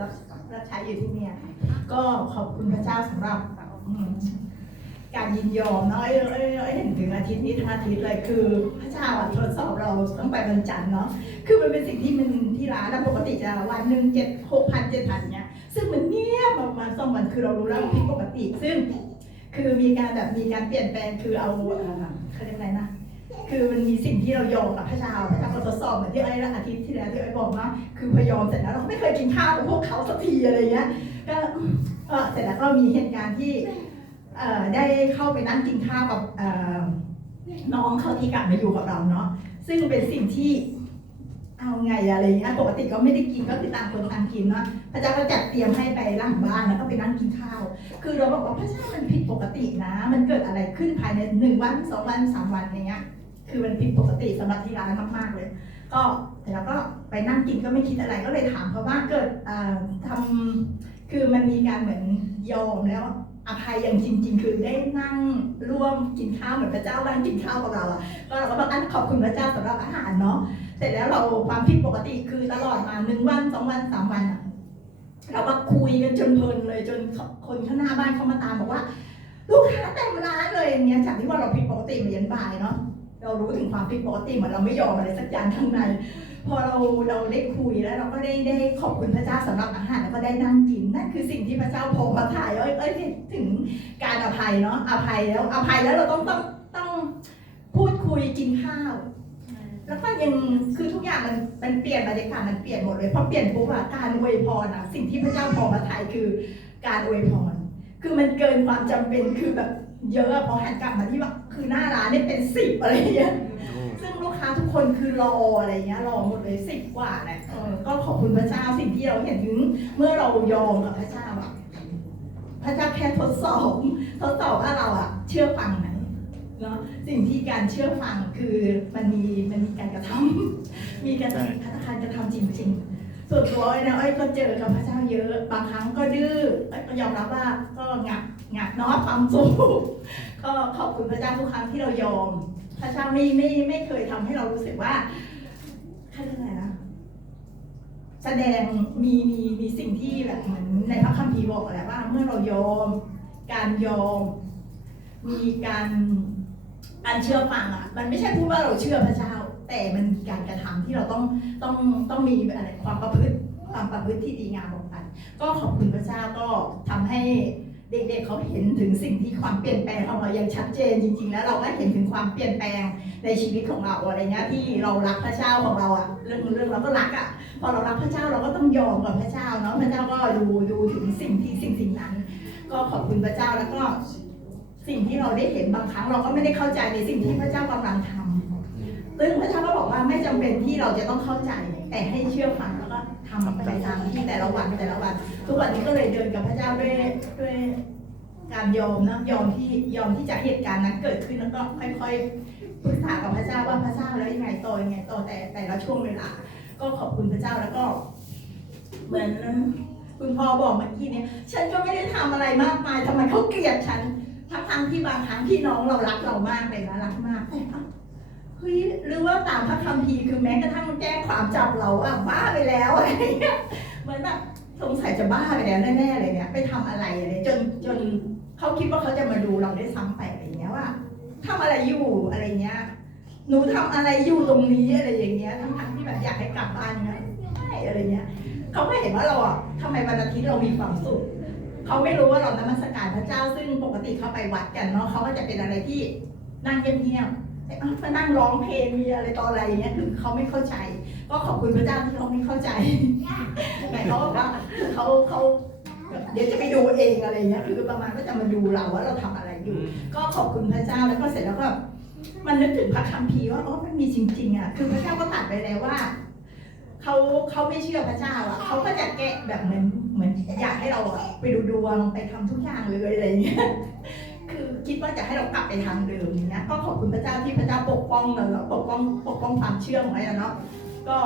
รับรับใช้อยู่ที่เนี่ยก็ขอบคุณพระเจ้าสำหรับการยินยอมเนาะเอ้อ้ยเห็นถึงอาทิตย์นี้ทั้งอาทิตย์เลยคือพระเจ้าทดสอบเราต้องไปวันจันทร์เนาะคือมันเป็นสิ่งที่มันที่ร้านปกติจะวันหนึ่งเจ็ดหกพันเจ็ดพันเนี่ยซึ่งมันเงียบประมาณสองวันคือเรารู้แล้วผิดปกติซึ่ง คือมีการแบบมีการเปลี่ยนแปลงคือเอาเออเขาเรียกอะไรนะ คือมันมีสิ่งที่เรายอมกับพระเจ้าพระเจ้าก็ทดสอบเหมือนที่ไอ้อาทิตย์ที่แล้วที่ไอ้บอกว่าคือพอยอมเสร็จแล้วเราไม่เคยกินข้าวกับพวกเขาสักทีอะไรเงี้ยก็เสร็จแล้วก็มีเหตุการณ์ที่เอ่อได้เข้าไปนั่งกินข้าวกับเอ่อน้องเขาที่กลับมาอยู่กับเราเนาะซึ่งเป็นสิ่งที่เอาไงอะไรเงี้ยปกติก็ไม่ได้กินก็คือต่างคนต่างกินเนาะพระเจ้าก็จัดเตรียมให้ไปหลังบ้านแล้วก็ไปนั่งกินข้าว คือเราบอกว่าพระเจ้ามันผิดปกตินะ มันเกิดอะไรขึ้นภายในหนึ่งวันสองวันสามวันอย่างเงี้ย คือมันผิดปกติสำหรับที่ร้านมากๆเลย ก็แต่เราก็ไปนั่งกินก็ไม่คิดอะไรก็เลยถามเขาว่าเกิดทำคือมันมีการเหมือนยอมแล้วอภัยอย่างจริง ๆ คือได้นั่งร่วมกินข้าวเหมือนพระเจ้านั่งกินข้าวกับเราอะก็เราก็บอกอันขอบคุณพระเจ้าสำหรับอาหารเนาะเสร็จแล้วเราความผิดปกติคือตลอดมาหนึ่งวันสองวันสามวันอะเราก็คุยกันจนเพลินเลยจนคนข้างหน้าบ้านเขามาตามบอกว่า ลูกค้าเต็มร้านเลยอย่างเงี้ยจากที่ว่าเราผิดปกติมายันบ่ายเนาะ เรารู้ถึงความผิดปกติเหมือนเราไม่ยอมอะไรสักอย่างข้างใน พอเราเราได้คุยแล้วเราก็ได้ได้ขอบคุณพระเจ้าสำหรับอาหารแล้วก็ได้นั่งกินนั่นคือสิ่งที่พระเจ้าพอมาถ่ายเอ้ยเอ้ยถึงการอภัยเนาะอภัยแล้วอภัยแล้วเราต้องต้องต้องพูดคุยกินข้าว แล้วก็ยังคือทุกอย่างมันมันเปลี่ยนบรรยากาศมันเปลี่ยนหมดเลยพอเปลี่ยนปุ๊บอะการอวยพรอะสิ่งที่พระเจ้าพอมาถ่ายคือการอวยพรคือมันเกินความจำเป็นคือแบบเยอะพอหันกลับมาที่ว่า คือหน้าร้านเนี่ยเป็นสิบอะไรอย่างเงี้ยซึ่งลูกค้าทุกคนคือรออะไรเงี้ยรอหมดเลยสิบกว่าแหละเออก็ขอบคุณพระเจ้าสิ่งที่เราเห็นถึงเมื่อเรายอมกับพระเจ้าอะพระเจ้าแค่ทดสอบทดสอบว่าเราอะเชื่อฟังไหมเนาะสิ่งที่การเชื่อฟังคือมันมีมันมีการกระทำมีการพัฒนาการกระทำจริงๆ ส่วนตัวอ้อยนะอ้อยก็เจอกับพระเจ้าเยอะ บางครั้งก็ดื้ออ้อยก็ยอมรับว่าก็งัก งักเนาะความสู้ก็ขอบคุณพระเจ้าทุกครั้งที่เรายอมพระเจ้าไม่ไม่ไม่เคยทำให้เรารู้สึกว่าเขาเรียกอะไรนะแสดงมีมีมีสิ่งที่แบบเหมือนในพระคัมภีร์บอกแหละว่า เมื่อเรายอม การยอม มีการอันเชื่อฟังอะ มันไม่ใช่พูดว่าเราเชื่อพระเจ้า แต่มันมีการกระทำที่เราต้องต้องต้องมีอะไรความประพฤติความประพฤติที่ดีงามออกไปก็ขอบคุณพระเจ้าก็ทำให้ เด็กๆเขาเห็นถึงสิ่งที่ความเปลี่ยนแปลงของเราอย่างชัดเจนจริง ๆ แล้วเราก็เห็นถึงความเปลี่ยนแปลงในชีวิตของเราอะไรเงี้ยที่เรารักพระเจ้าของเราอะเรื่องเรื่องเราก็รักอะพอเรารักพระเจ้าเราก็ต้องยอมกับพระเจ้าเนาะพระเจ้าก็ดูดูถึงสิ่งที่สิ่งสิ่งนั้น ก็ขอบคุณพระเจ้าแล้วก็สิ่งที่เราได้เห็นบางครั้งเราก็ไม่ได้เข้าใจในสิ่งที่พระเจ้ากำลังทำ ซึ่งพระเจ้าก็บอกว่าไม่จำเป็นที่เราจะต้องเข้าใจ แต่ให้เชื่อฟังแล้วก็ทำไปตามที่แต่ละวันแต่ละวัน ทุกวันนี้ก็เลยเดินกับพระเจ้าด้วยด้วยการยอมนะยอมที่ยอมที่จะเหตุการณ์นั้นเกิดขึ้นแล้วก็ค่อยๆปรึกษากับพระเจ้าว่าพระเจ้าแล้วยังไงต่อยังไงต่อแต่แต่ละช่วงเวลา ก็ขอบคุณพระเจ้าแล้วก็ เหมือนคุณพ่อบอกเมื่อกี้เนี่ย ฉันก็ไม่ได้ทำอะไรมากมายทำไมเขาเกลียดฉันทั้งทงๆที่บางครั้งพี่น้องเรารักเรามากเลยนะรักมากแต่ เฮ้ยหรือว่าตามพระคัมภีร์คือแม้กระทั่งแจ้งความจับเราอะบ้าไปแล้วอะไรเงี้ยเหมือนแบบสงสัยจะบ้าไปแล้วแน่ๆเลยเนี่ยไปทำอะไรอะไรจนจนเขาคิดว่าเขาจะมาดูเราได้ซ้ำไปอะไรเงี้ยว่าทำอะไรอยู่อะไรเงี้ยหนูทำอะไรอยู่ตรงนี้อะไรอย่างเงี้ยทั้งๆที่แบบอยากให้กลับบ้านเนี่ยไม่อะไรเงี้ยเขาก็เห็นว่าเราอะทำไมวันอาทิตย์เรามีความสุขเขาไม่รู้ว่าเรานมัสการพระเจ้าซึ่งปกติเขาไปวัดกันเนาะเขาก็จะเป็นอะไรที่นั่งเงียบๆ มานั่งร้องเพลงมีอะไรต่ออะไรอย่างเงี้ยคือเขาไม่เข้าใจ ก็ขอบคุณพระเจ้าที่เขาไม่เข้าใจแต่เขาบอกว่าเขาเขาเดี๋ยวจะไปดูเองอะไรเงี้ยคือประมาณว่าจะมาดูเราว่าเราทำอะไรอยู่ ก็ขอบคุณพระเจ้าแล้วก็เสร็จแล้วก็มันนึกถึงพระคัมภีร์ว่าอ๋อมันมีจริงๆอะคือพระเจ้าก็ตัดไปแล้วว่าเขาเขาไม่เชื่อพระเจ้าอะเขาก็จะแกะแบบเหมือนเหมือนอยากให้เราอะไปดูดวงไปทำทุกอย่างเลยอะไรเงี้ย คิดว่าจะให้เรากลับไปทางเดิมอย่างเงี้ยก็ขอบคุณพระเจ้าที่พระเจ้าปกป้องเราแล้วปกป้องปกป้องความเชื่อของเราเนาะก็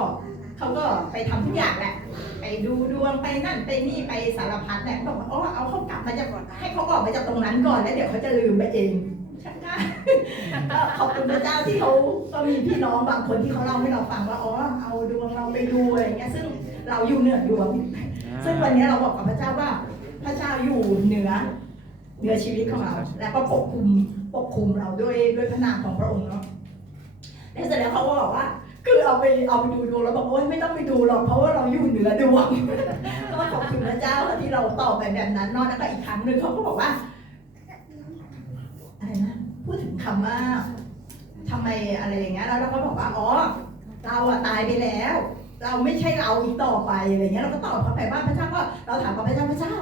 เขาก็ไปทำทุกอย่างแหละ ไปดูดวงไปนั่นไปนี่ไปสารพัดแหละบอกว่าอ๋อเอาเขากลับมาจากให้เขาออกมาจากตรงนั้นก่อนแล้วเดี๋ยวเขาจะลืมไปเองช่างได้ก็ขอบคุณพระเจ้าที่เขาก็มีพี่น้องบางคนที่เขาเล่าให้เราฟังว่าอ๋อเอาดวงเราไปดูอะไรเงี้ยซึ่งเราอยู่เหนือดวง ซึ่งวันนี้เราบอกกับพระเจ้าว่า พระเจ้าอยู่เหนือ เหนือชีวิตของเรา แล้วก็ปกคุมปกคุมเราด้วยด้วยพระนามของพระองค์เนาะแล้วเสร็จแล้วเขาก็บอกว่า คือเอาไปเอาไปดูดวงแล้วบอกโอ้ยไม่ต้องไปดูหรอกเพราะว่าเราอยู่เหนือดวงก็ขอบคุณพระเจ้าที่เราตอบไปแบบนั้นนอะแล้วก็อีกครั้งหนึ่งเขาก็บอกว่าอะไรนะพูดถึงคำว่าทำไมอะไรอย่างเงี้ยแล้วเราก็บอกว่าอ๋อเราอะตายไปแล้ว เราไม่ใช่เราอีกต่อไปอะไรเงี้ยเราก็ตอบเขาไปว่าพระเจ้าก็เราถามกับพระเจ้าพระเจ้า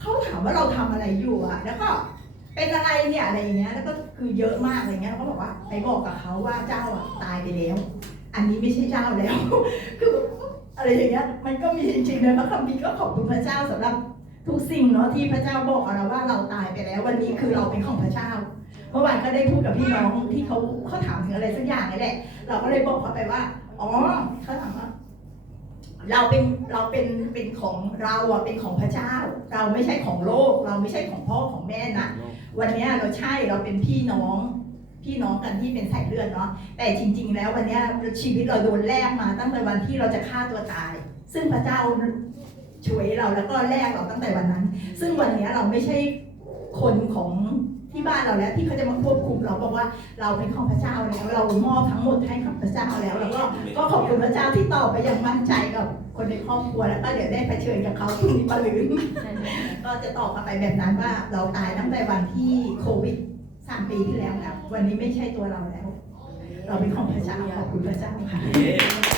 เขาถามว่าเราทำอะไรอยู่อะแล้วก็เป็นอะไรเนี่ยอะไรอย่างเงี้ยแล้วก็คือเยอะมากอะไรเงี้ยเราก็บอกว่าไปบอกกับเขาว่าเจ้าอะตายไปแล้ว อันนี้ไม่ใช่เจ้าแล้ว คืออะไรอย่างเงี้ยมันก็มีจริงๆในพระคัมภีร์ก็ขอบคุณพระเจ้าสำหรับทุกสิ่งเนาะที่พระเจ้าบอกเราว่าเราตายไปแล้ว วันนี้คือเราเป็นของพระเจ้าเมื่อวานก็ได้พูดกับพี่น้องที่เขาเขาถามถึงอะไรสักอย่างนี่แหละ เราก็เลยบอกเขาไปว่า อ๋อเขาถามว่า เราเป็นเราเป็นเป็นของเราอะเป็นของพระเจ้า เราไม่ใช่ของโลก เราไม่ใช่ของพ่อของแม่นะวันเนี้ยเราใช่เราเป็นพี่น้องพี่น้องกันที่เป็นสายเลือดเนาะแต่จริง ๆ แล้ววันเนี้ยชีวิตเราโดนแลกมาตั้งแต่วันที่เราจะฆ่าตัวตาย ซึ่งพระเจ้าช่วยเราแล้วก็แลกเราตั้งแต่วันนั้น ซึ่งวันเนี้ยเราไม่ใช่คนของ บ้านเราแล้วที่เขาจะมาควบคุมเราบอกว่าเราเป็นของพระเจ้าแล้ว เรามอบทั้งหมดให้กับพระเจ้าแล้ว แล้วก็ก็ขอบคุณพระเจ้าที่ตอบไปอย่างมั่นใจกับคนในครอบครัวแล้วก็เดี๋ยวได้เผชิญกับเขาพรุ่งนี้ปะลืนก็จะตอบกลับไปแบบนั้นว่าเราตายตั้งแต่วันที่โควิดสามปีที่แล้วแล้ววันนี้ไม่ใช่ตัวเราแล้ว เราเป็นของพระเจ้าขอบคุณพระเจ้าค่ะเย้